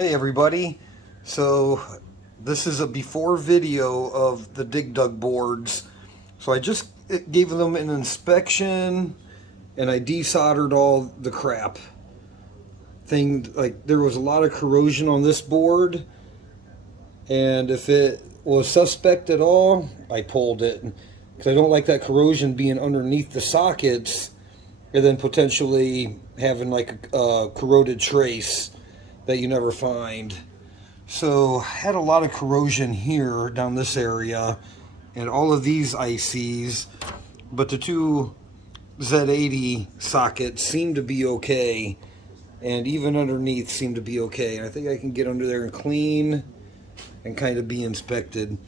Hey everybody, so this is a before video of the Dig Dug boards. So I just gave them an inspection and I desoldered all the crap. Like there was a lot of corrosion on this board, and if it was suspect at all, I pulled it because I don't like that corrosion being underneath the sockets and then potentially having like a corroded trace that you never find. So had a lot of corrosion here down this area and all of these ICs, but the two Z80 sockets seem to be okay, and even underneath seem to be okay. And I think I can get under there and clean and kind of be inspected.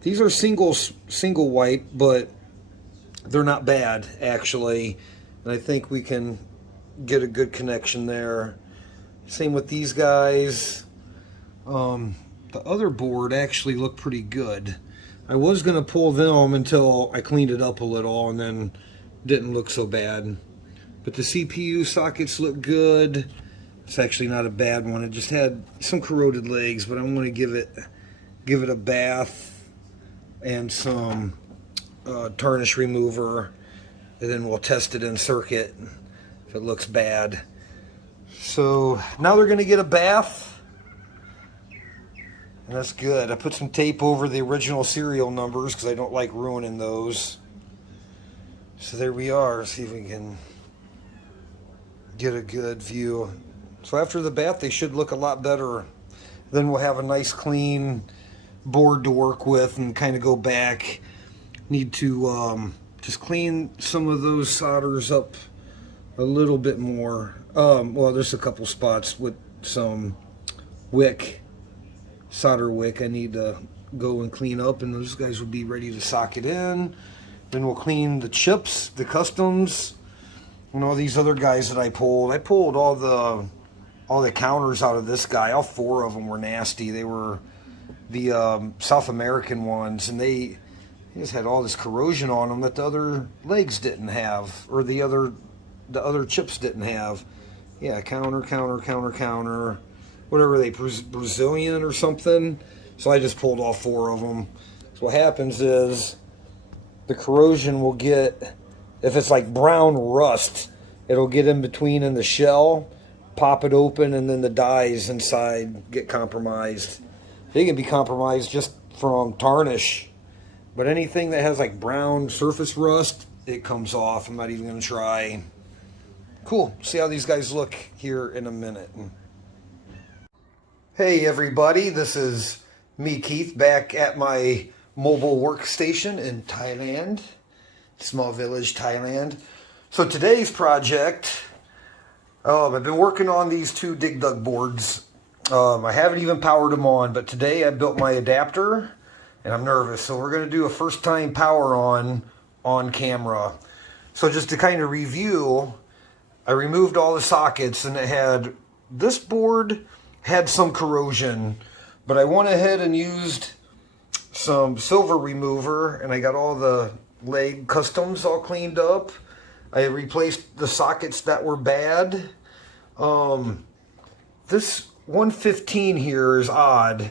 These are single wipe, but they're not bad actually, and I think we can get a good connection there. Same with these guys. The other board actually looked pretty good. I was going to pull them until I cleaned it up a little, and then didn't look so bad. But the CPU sockets look good. It's actually not a bad one. It just had some corroded legs, but I'm going to give it a bath and some tarnish remover, and then we'll test it in circuit if it looks bad. So now they're going to get a bath, and that's good. I put some tape over the original serial numbers because I don't like ruining those. So there we are. See if we can get a good view. So after the bath, they should look a lot better. Then we'll have a nice clean board to work with and kind of go back. Need to just clean some of those solders up a little bit more. Well, there's a couple spots with some solder wick I need to go and clean up, and those guys will be ready to socket in. Then we'll clean the chips, the customs, and all these other guys that I pulled. I pulled all the counters out of this guy. All four of them were nasty. They were the South American ones, and they just had all this corrosion on them that the other legs didn't have, or the other chips didn't have. Yeah, counter, whatever they, Brazilian or something. So I just pulled all four of them. So what happens is the corrosion will get, if it's like brown rust, it'll get in between in the shell, pop it open, and then the dies inside get compromised. They can be compromised just from tarnish, but anything that has like brown surface rust, it comes off. I'm not even going to try. Cool. See how these guys look here in a minute. Hey everybody, this is me, Keith, back at my mobile workstation in Thailand, small village, Thailand. So today's project, I've been working on these two Dig Dug boards. I haven't even powered them on, but today I built my adapter, and I'm nervous. So we're going to do a first time power on camera. So just to kind of review, I removed all the sockets, and this board had some corrosion, but I went ahead and used some silver remover, and I got all the leg customs all cleaned up. I replaced the sockets that were bad. This 115 here is odd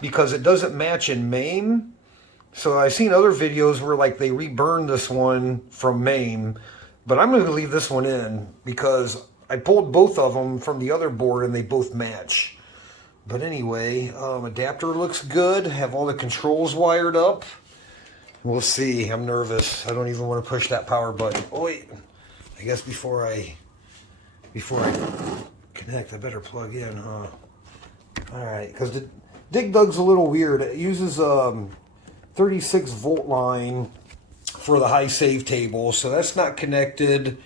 because it doesn't match in MAME. So I've seen other videos where like they reburned this one from MAME, but I'm going to leave this one in because I pulled both of them from the other board and they both match. But anyway, adapter looks good. Have all the controls wired up. We'll see. I'm nervous. I don't even want to push that power button. Oh wait, I guess before I connect, I better plug in, huh? All right, because the Dig Dug's a little weird. It uses 36 volt line for the high save table, so that's not connected.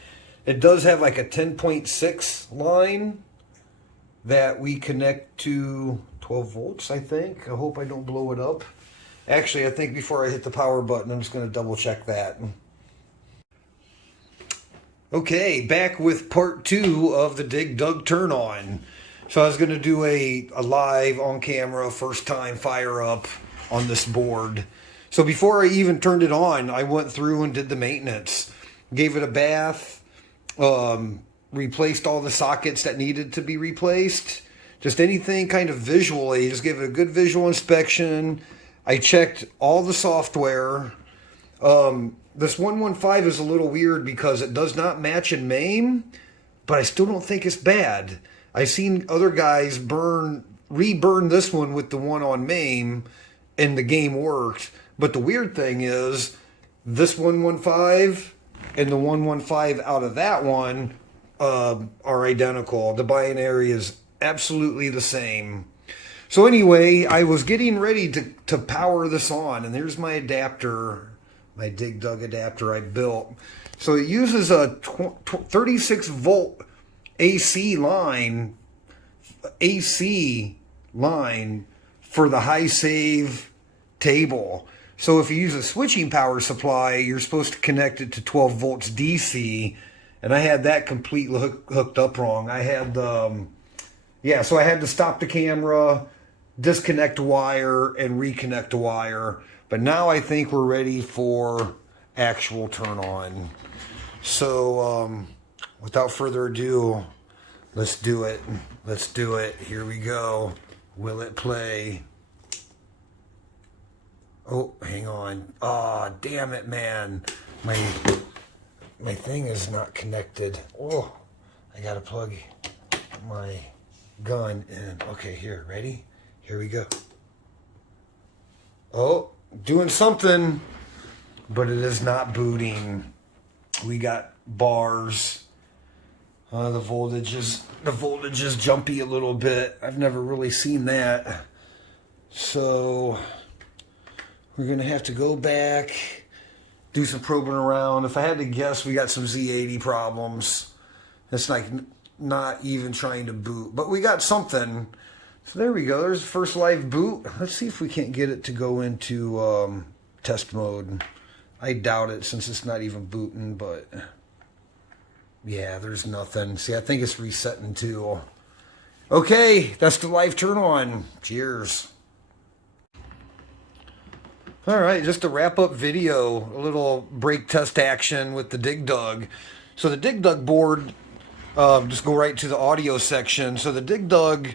It does have like a 10.6 line that we connect to 12 volts, I think. I hope I don't blow it up. Actually, I think before I hit the power button, I'm just going to double check that. Okay, back with part 2 of the Dig Dug turn on. So I was going to do a live on camera first time fire up on this board. So before I even turned it on, I went through and did the maintenance. Gave it a bath, replaced all the sockets that needed to be replaced, just anything kind of visually, just give it a good visual inspection. I checked all the software. This 115 is a little weird because it does not match in MAME, but I still don't think it's bad. I've seen other guys reburn this one with the one on MAME, and the game worked. But the weird thing is, this 115 and the 115 out of that one are identical. The binary is absolutely the same. So anyway, I was getting ready to power this on, and there's my adapter, my Dig Dug adapter I built. So it uses a 36 volt AC line for the high save table. So if you use a switching power supply, you're supposed to connect it to 12 volts DC, and I had that completely hooked up wrong. I had so I had to stop the camera, disconnect a wire, and reconnect a wire. But now I think we're ready for actual turn on. So without further ado, let's do it. Let's do it. Here we go. Will it play? Oh, hang on. Oh, damn it, man. My thing is not connected. Oh, I gotta plug my gun in. Okay, here, ready? Here we go. Oh, doing something, but it is not booting. We got bars. The voltage is jumpy a little bit. I've never really seen that. So we're gonna have to go back, do some probing around. If I had to guess, we got some Z80 problems. It's like not even trying to boot, but we got something. So there we go. There's the first live boot. Let's see if we can't get it to go into test mode. I doubt it since it's not even booting, but yeah, there's nothing. See, I think it's resetting too. Okay, that's the live turn on. Cheers. All right, just a wrap up video, a little brake test action with the Dig Dug. So the Dig Dug board, just go right to the audio section. So the Dig Dug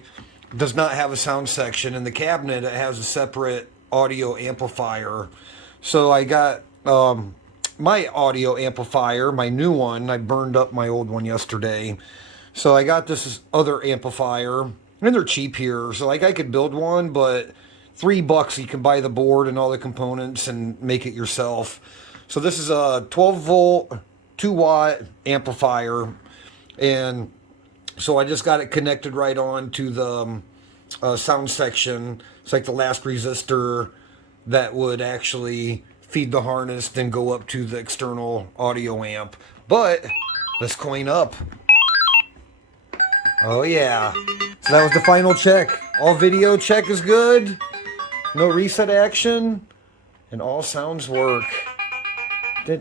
does not have a sound section. In the cabinet, it has a separate audio amplifier. So I got my audio amplifier, my new one. I burned up my old one yesterday. So I got this other amplifier, and they're cheap here. So like I could build one, but $3 you can buy the board and all the components and make it yourself. So this is a 12 volt, 2 watt amplifier. And so I just got it connected right on to the sound section. It's like the last resistor that would actually feed the harness, then go up to the external audio amp. But let's coin up. Oh yeah. So that was the final check. All video check is good. No reset action. And all sounds work. So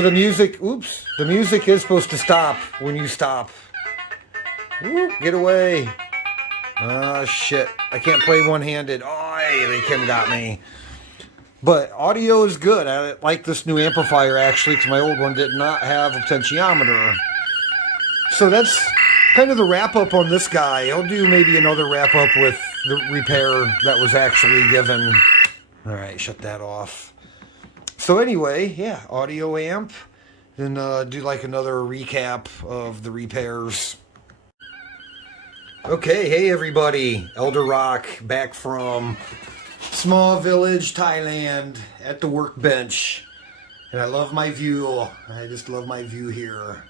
the music, the music is supposed to stop when you stop. Ooh, get away. Ah, shit. I can't play one-handed. Oh, they Kim got me. But audio is good. I like this new amplifier, actually, because my old one did not have a potentiometer. So that's kind of the wrap-up on this guy. I'll do maybe another wrap-up with the repair that was actually given. All right, shut that off. So anyway, yeah, audio amp. Then do like another recap of the repairs. Okay, hey everybody. Elder Rock back from small village, Thailand at the workbench. And I love my view. I just love my view here.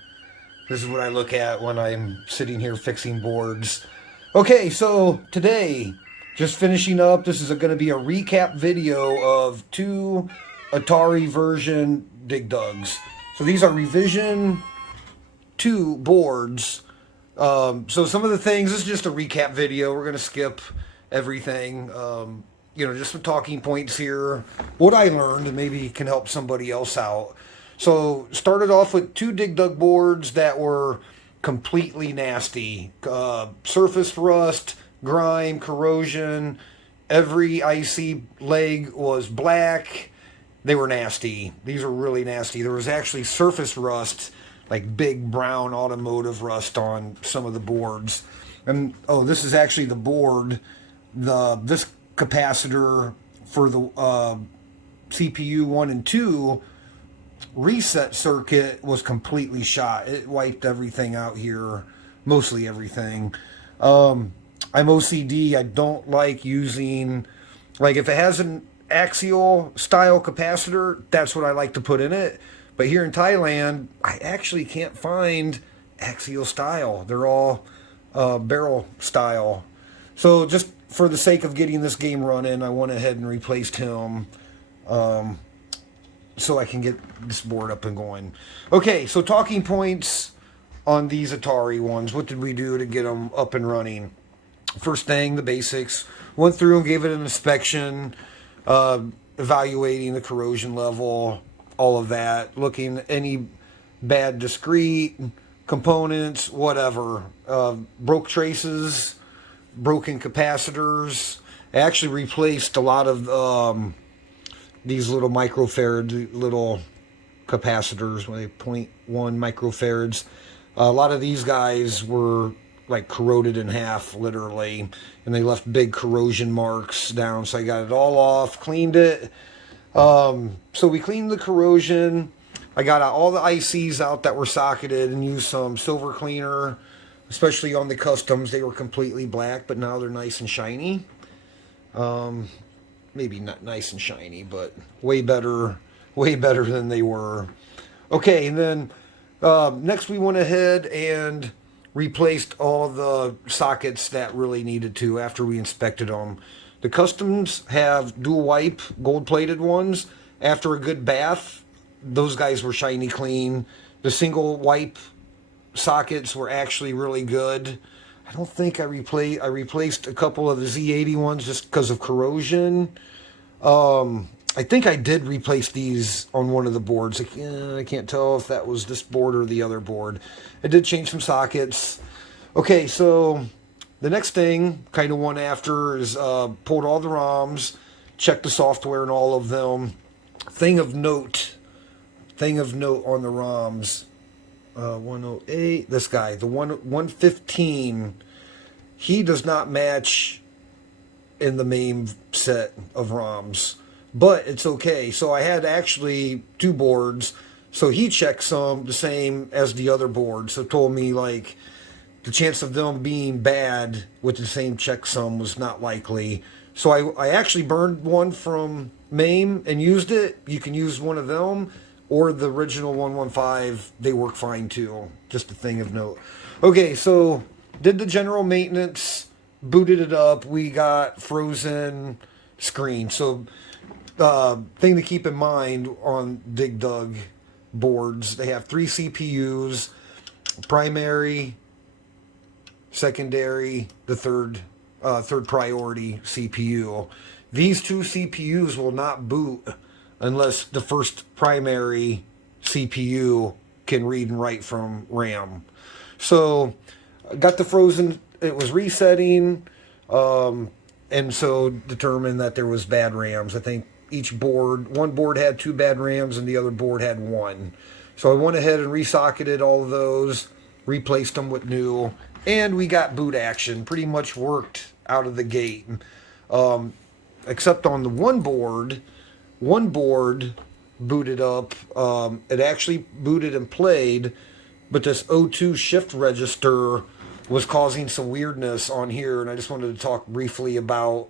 This is what I look at when I'm sitting here fixing boards. Okay, so today, just finishing up, this is going to be a recap video of 2 Atari version Dig Dugs. So these are revision 2 boards. So some of the things, this is just a recap video. We're going to skip everything. Just some talking points here. What I learned, and maybe can help somebody else out. So started off with 2 Dig Dug boards that were completely nasty. Surface rust, grime, corrosion. Every IC leg was black. They were nasty. These are really nasty. There was actually surface rust, like big brown automotive rust on some of the boards. And oh, this is actually the board. This capacitor for the CPU 1 and 2 reset circuit was completely shot. It wiped everything out here, mostly everything. I'm OCD. I don't like using, like, if it has an axial style capacitor, that's what I like to put in it. But here in Thailand, I actually can't find axial style. They're all barrel style. So just for the sake of getting this game running, I went ahead and replaced him so I can get this board up and going. Okay, so talking points on these Atari ones. What did we do to get them up and running? First thing, the basics. Went through and gave it an inspection, evaluating the corrosion level, all of that, looking at any bad discrete components, whatever. Broke traces, broken capacitors. I actually replaced a lot of these little microfarad little capacitors, like 0.1 microfarads. A lot of these guys were like corroded in half, literally, and they left big corrosion marks down. So I got it all off, cleaned it. So we cleaned the corrosion. I got all the ICs out that were socketed and used some silver cleaner, especially on the customs. They were completely black, but now they're nice and shiny. Maybe not nice and shiny, but way better than they were. Okay, and then next we went ahead and replaced all the sockets that really needed to after we inspected them. The customs have dual wipe gold plated ones. After a good bath, those guys were shiny clean. The single wipe sockets were actually really good. I don't think I replaced a couple of the Z80 ones just because of corrosion. I think I did replace these on one of the boards. I can't tell if that was this board or the other board. I did change some sockets. Okay, so the next thing, kind of one after, is pulled all the ROMs, checked the software and all of them. Thing of note on the ROMs. 108, this guy, the 115, he does not match in the main set of ROMs, but it's okay. So I had actually two boards, so he checked some the same as the other board, so told me like the chance of them being bad with the same checksum was not likely. So I actually burned one from MAME and used it. You can use one of them or the original 115. They work fine too. Just a thing of note. Okay, so did the general maintenance, booted it up. We got frozen screen. So thing to keep in mind on Dig Dug boards, they have 3 CPUs, primary, secondary, the third priority CPU. These 2 CPUs will not boot unless the first primary CPU can read and write from RAM. So got the frozen, it was resetting, and so determined that there was bad RAMs. I think one board had 2 bad RAMs and the other board had 1. So I went ahead and resocketed all of those, replaced them with new, and we got boot action. Pretty much worked out of the gate. Except on the one board booted up. It actually booted and played, but this O2 shift register was causing some weirdness on here, and I just wanted to talk briefly about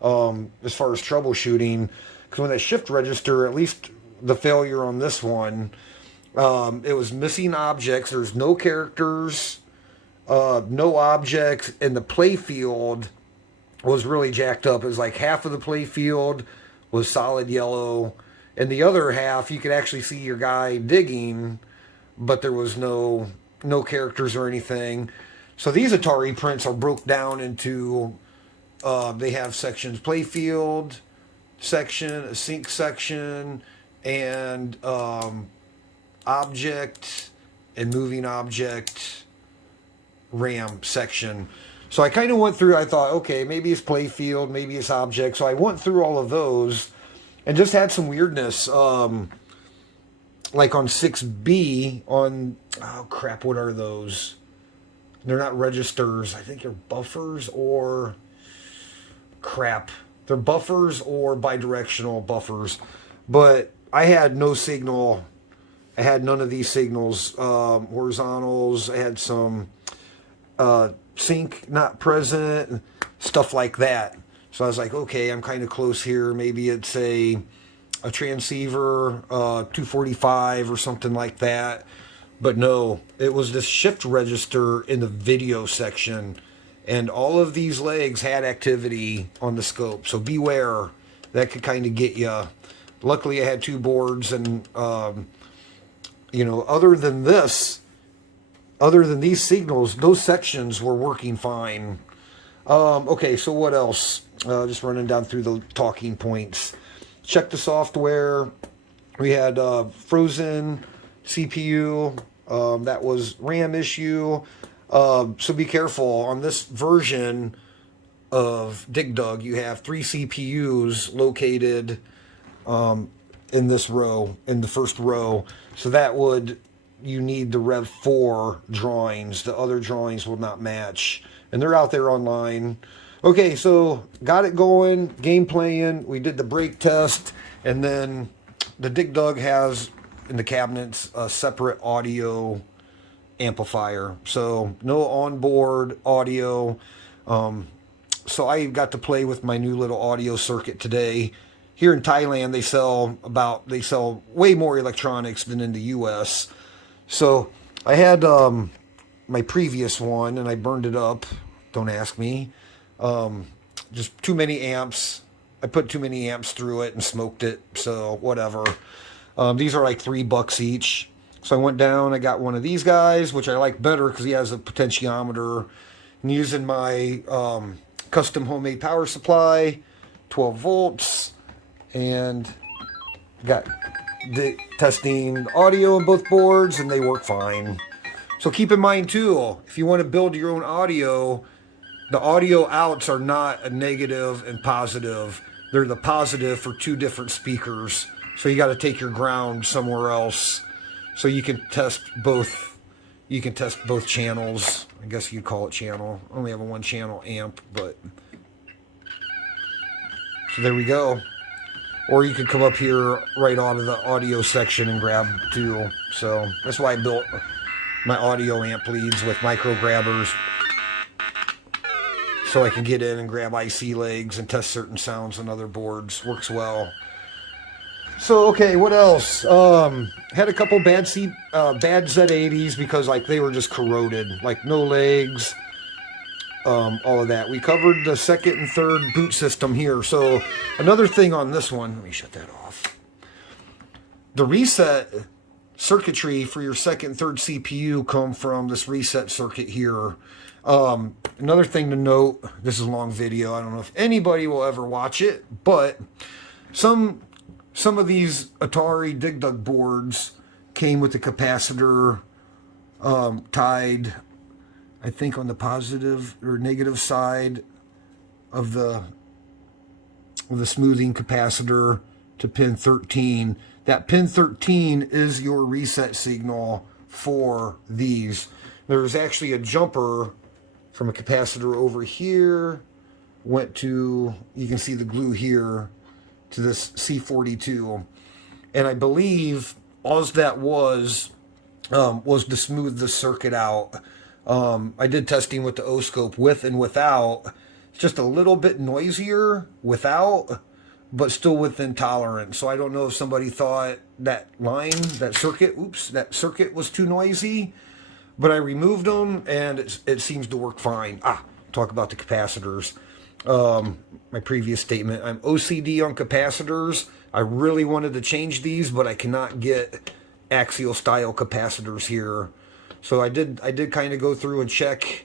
as far as troubleshooting, because when that shift register, at least the failure on this one, it was missing objects. There's no characters, no objects, and the play field was really jacked up. It was like half of the play field was solid yellow, and the other half you could actually see your guy digging, but there was no characters or anything. So these Atari prints are broke down into they have sections: play field section, a sync section, and object and moving object RAM section. So I kind of went through, I thought, okay, maybe it's playfield, maybe it's object. So I went through all of those and just had some weirdness. like on 6B on, oh crap, what are those? They're not registers. I think they're buffers or crap. They're buffers or bidirectional buffers. But I had no signal. I had none of these signals. Horizontals. I had some sync not present, stuff like that. So I was like, okay, I'm kind of close here. Maybe it's a transceiver, 245 or something like that. But no, it was this shift register in the video section. And all of these legs had activity on the scope. So beware, that could kind of get you. Luckily, I had two boards, and other than these signals, those sections were working fine. Okay, so what else? Just running down through the talking points. Check the software. We had frozen CPU. That was RAM issue. So be careful. On this version of DigDug, you have 3 CPUs located in this row, in the first row. So you need the Rev 4 drawings. The other drawings will not match. And they're out there online. Okay, so got it going, game playing. We did the brake test. And then the DigDug has in the cabinets a separate audio amplifier. So no onboard audio. So I got to play with my new little audio circuit today. Here in Thailand, they sell way more electronics than in the U.S. So I had my previous one, and I burned it up. Don't ask me. Just too many amps. I put too many amps through it and smoked it. So whatever. These are like $3 each. So I went down. I got one of these guys, which I like better because he has a potentiometer. And using my custom homemade power supply, 12 volts, and got testing audio on both boards, and they work fine. So keep in mind too, if you want to build your own audio, the audio outs are not a negative and positive. They're the positive for two different speakers. So you got to take your ground somewhere else. So you can test both. You can test both channels. I guess you'd call it channel. I only have a 1-channel amp, but so there we go. Or you could come up here right out of the audio section and grab two. So that's why I built my audio amp leads with micro grabbers, so I can get in and grab IC legs and test certain sounds on other boards. Works well. So, okay, what else? Had a couple bad Z80s because they were just corroded, like no legs, all of that. We covered the second and third boot system here. So another thing on this one, let me shut that off. The reset circuitry for your second and third CPU come from this reset circuit here. Another thing to note, this is a long video. I don't know if anybody will ever watch it, but some of these Atari DigDug boards came with the capacitor tied, I think, on the positive or negative side of the smoothing capacitor to pin 13. That pin 13 is your reset signal for these. There's actually a jumper from a capacitor over here, went to, you can see the glue here, to this C42, and I believe all that was to smooth the circuit out. I did testing with the O-scope with and without. It's just a little bit noisier without, but still within tolerance. So I don't know if somebody thought that circuit was too noisy, but I removed them and it seems to work fine. Talk about the capacitors. My previous statement, I'm OCD on capacitors. I really wanted to change these, but I cannot get axial style capacitors here. So I did kind of go through and check.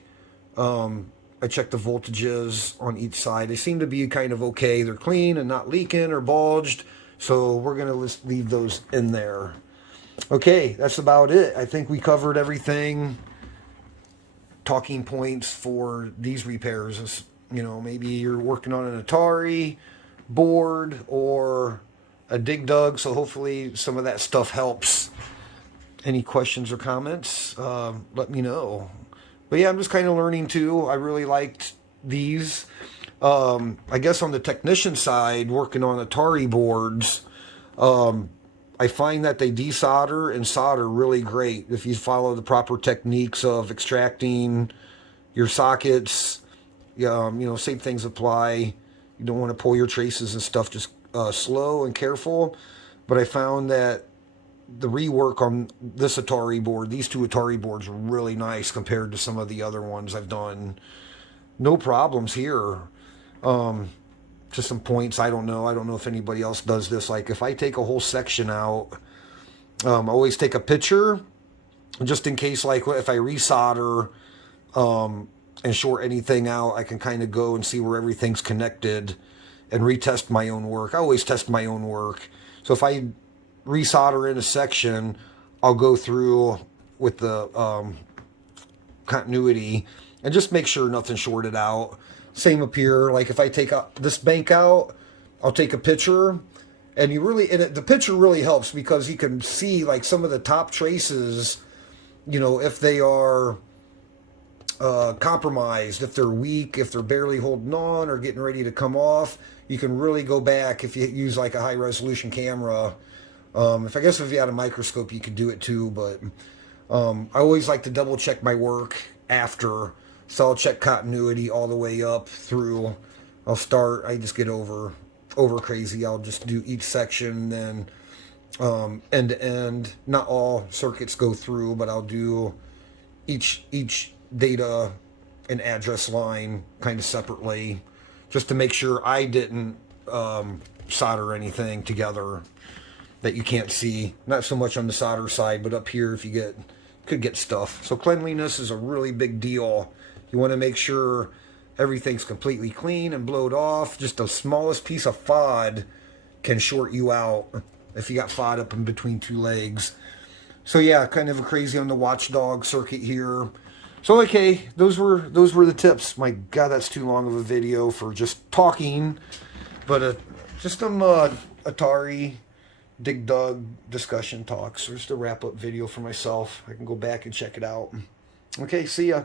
I checked the voltages on each side. They seem to be kind of okay. They're clean and not leaking or bulged. So we're going to leave those in there. Okay, that's about it. I think we covered everything. Talking points for these repairs. Maybe you're working on an Atari board or a dig dug, so hopefully some of that stuff helps. Any questions or comments, let me know. But yeah, I'm just kind of learning too. I really liked these. I guess on the technician side, working on Atari boards, I find that they desolder and solder really great if you follow the proper techniques of extracting your sockets. Same things apply. You don't want to pull your traces and stuff, just slow and careful. But I found that the rework on this Atari board, these two Atari boards, are really nice compared to some of the other ones I've done. No problems here. Just some points, I don't know if anybody else does this. Like if I take a whole section out, I always take a picture just in case, like if I resolder and short anything out, I can kind of go and see where everything's connected and retest my own work. I always test my own work. So if I resolder in a section, I'll go through with the continuity and just make sure nothing's shorted out. Same up here. Like if I take this bank out, I'll take a picture, and the picture really helps because you can see like some of the top traces, if they are compromised, if they're weak, if they're barely holding on or getting ready to come off. You can really go back if you use like a high resolution camera. If you had a microscope, you could do it too, but I always like to double check my work after. So I'll check continuity all the way up through. I just get over crazy. I'll just do each section, then end to end. Not all circuits go through, but I'll do each data and address line kind of separately, just to make sure I didn't solder anything together that you can't see. Not so much on the solder side, but up here if you could get stuff. So cleanliness is a really big deal. You want to make sure everything's completely clean and blowed off. Just the smallest piece of FOD can short you out if you got FOD up in between two legs. So yeah, kind of crazy on the watchdog circuit here. So okay, those were the tips. My God, that's too long of a video for just talking. But just some Atari dig dug discussion talks. Just a wrap up video for myself. I can go back and check it out. Okay, see ya.